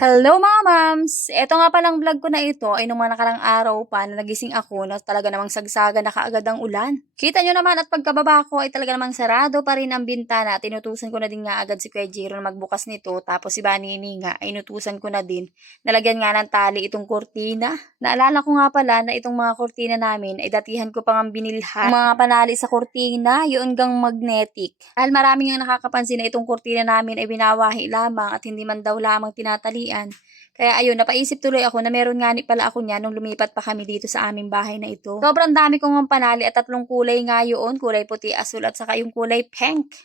Hello mga moms! Eto nga palang vlog ko na ito ay nung mga nakarang araw pa na nagising ako na talaga namang sagsaga na kaagad ang ulan. Kita nyo naman at pagkababa ko ay talaga namang sarado pa rin ang bintana at inutusan ko na din nga agad si Kuya Jiro na magbukas nito tapos si Banini nga ay inutusan ko na din. Nalagyan nga ng tali itong kurtina. Naalala ko nga pala na itong mga kurtina namin ay datihan ko pang binilhan. Mga panali sa kurtina, yun gang magnetic. Dahil maraming ang nakakapansin na itong kurtina namin ay binawahi lamang at hindi man daw lamang tinatalian. Kaya ayun, napaisip tuloy ako na meron nga ni pala ako niya nung lumipat pa kami dito sa aming bahay na ito. Sobrang dami kong panali at tatlong kulay nga yun, kulay puti, asul at saka yung kulay pink.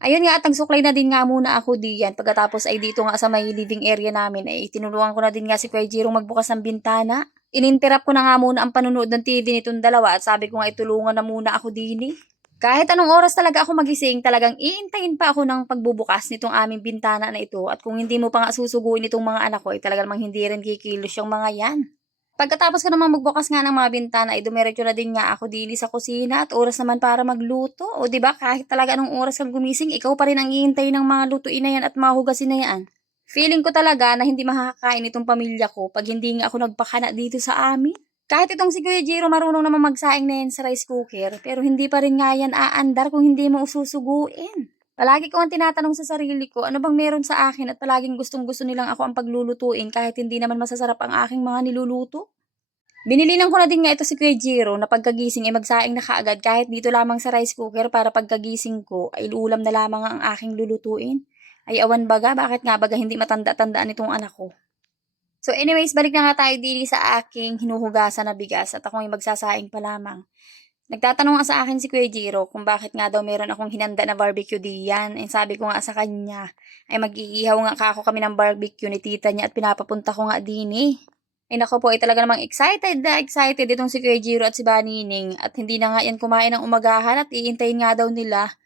Ayun nga at nagsuklay na din nga muna ako diyan. Pagkatapos ay dito nga sa may living area namin ay tinulungan ko na din nga si Kuya Jiro magbukas ng bintana. Ininterrupt ko na nga muna ang panunood ng TV nitong dalawa at sabi ko nga itulungan na muna ako din. Kahit anong oras talaga ako magising, talagang iintayin pa ako ng pagbubukas nitong aming bintana na ito. At kung hindi mo pa nga susuguin itong mga anak ko, ay talaga namang hindi rin kikilos yung mga yan. Pagkatapos ko naman magbukas nga ng mga bintana, ay dumiretso na din nga ako dili sa kusina at oras naman para magluto. O di ba kahit talaga anong oras kang gumising, ikaw pa rin ang iintay ng mga lutuin na yan at mga hugasin na yan. Feeling ko talaga na hindi makakakain itong pamilya ko pag hindi nga ako nagpakana dito sa amin. Kahit itong si Kuya Jiro marunong naman magsaing na yan sa rice cooker, pero hindi pa rin nga yan aandar kung hindi mo ususuguin. Palagi ko ang tinatanong sa sarili ko, ano bang meron sa akin at palaging gustong-gusto nilang ako ang paglulutuin kahit hindi naman masasarap ang aking mga niluluto? Binilinan ko na din nga ito si Kuya Jiro na pagkagising ay magsaing na kaagad kahit dito lamang sa rice cooker para pagkagising ko ay ulam na lamang ang aking lulutuin. Ay awan baga, bakit nga baga hindi matanda-tandaan itong anak ko? So anyways, balik na nga tayo dili sa aking hinuhugasan na bigas at ako ay magsasaing pa lamang. Nagtatanong nga sa akin si Kuya Jiro kung bakit nga daw meron akong hinanda na barbecue diyan. Eh, sabi ko nga sa kanya, ay mag-iihaw nga kako kami ng barbecue ni tita niya at pinapapunta ko nga din eh. Ay nako po, ay talaga namang excited na excited itong si Kuya Jiro at si Banining at hindi na nga yan kumain ng umagahan at iintayin nga daw nila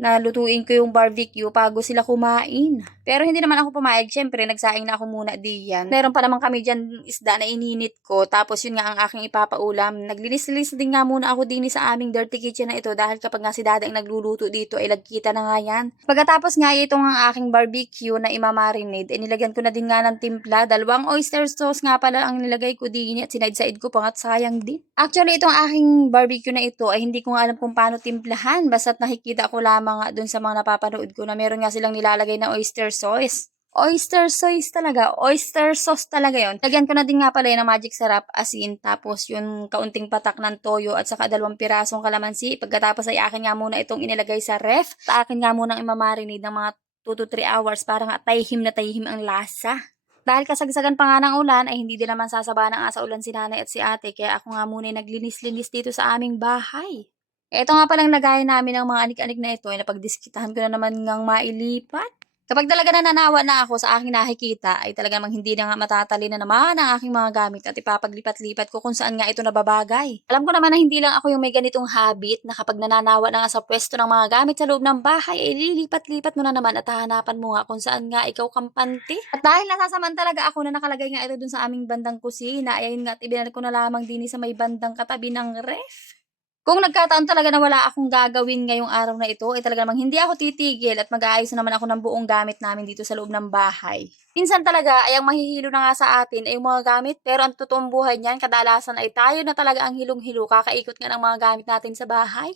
na lutuin ko yung barbecue bago sila kumain. Pero hindi naman ako pumayag. Siyempre, nagsaing na ako muna diyan. Meron pa naman kami dyan isda na ininit ko. Tapos yun nga ang aking ipapaulam. Naglinis-linis din nga muna ako din sa aming dirty kitchen na ito. Dahil kapag nga si dada ang nagluluto dito, ay lagkita na nga yan. Pagkatapos nga itong ang aking barbecue na imamarinade, ay nilagyan ko na din nga ng timpla. 2 oyster sauce nga pala ang nilagay ko din at sinaid-said ko pa at sayang din. Actually, itong aking barbecue na ito ay hindi ko nga alam kung paano timplahan. Basta't nakikita ko lamang nga dun sa mga napapanood ko na meron nga silang nilalagay na oyster sauce. Oyster sauce talaga. Oyster sauce talaga yon. Lagyan ko na din nga pala yun ng magic sarap, asin, tapos yung kaunting patak ng toyo at saka 2 pirasong kalamansi. Pagkatapos ay akin nga muna itong inilagay sa ref. Sa akin nga muna imamarinate ng mga 2 to 3 hours para nga tayhim na tayhim ang lasa. Dahil kasagsagan pa nga ng ulan, ay hindi din naman sasaba na nga sa ulan si nanay at si ate, kaya ako nga muna naglinis-linis dito sa aming bahay. Ito nga palang lagayan namin ng mga anik-anik na ito ay napagdiskitahan ko na naman ngang mailipat. Kapag talaga nananawa na ako sa aking nakikita, ay talaga namang hindi na nga matatali na naman ang aking mga gamit at ipapaglipat-lipat ko kung saan nga ito nababagay. Alam ko naman na hindi lang ako yung may ganitong habit na kapag nananawa na nga sa pwesto ng mga gamit sa loob ng bahay, ay lilipat-lipat mo na naman at hahanapan mo nga kung saan nga ikaw kampante. At dahil nasasaman talaga ako na nakalagay nga ito dun sa aming bandang kusina, ay ayun nga at ibinalik ko na lamang din sa may bandang katabi ng ref. Kung nagkataon talaga na wala akong gagawin ngayong araw na ito, ay talaga namang hindi ako titigil at mag-aayos na naman ako ng buong gamit namin dito sa loob ng bahay. Minsan talaga ay ang mahihilo na nga sa atin ay yung mga gamit, pero ang totoong buhay niyan kadalasan ay tayo na talaga ang hilong-hilo kakaikot nga ng mga gamit natin sa bahay.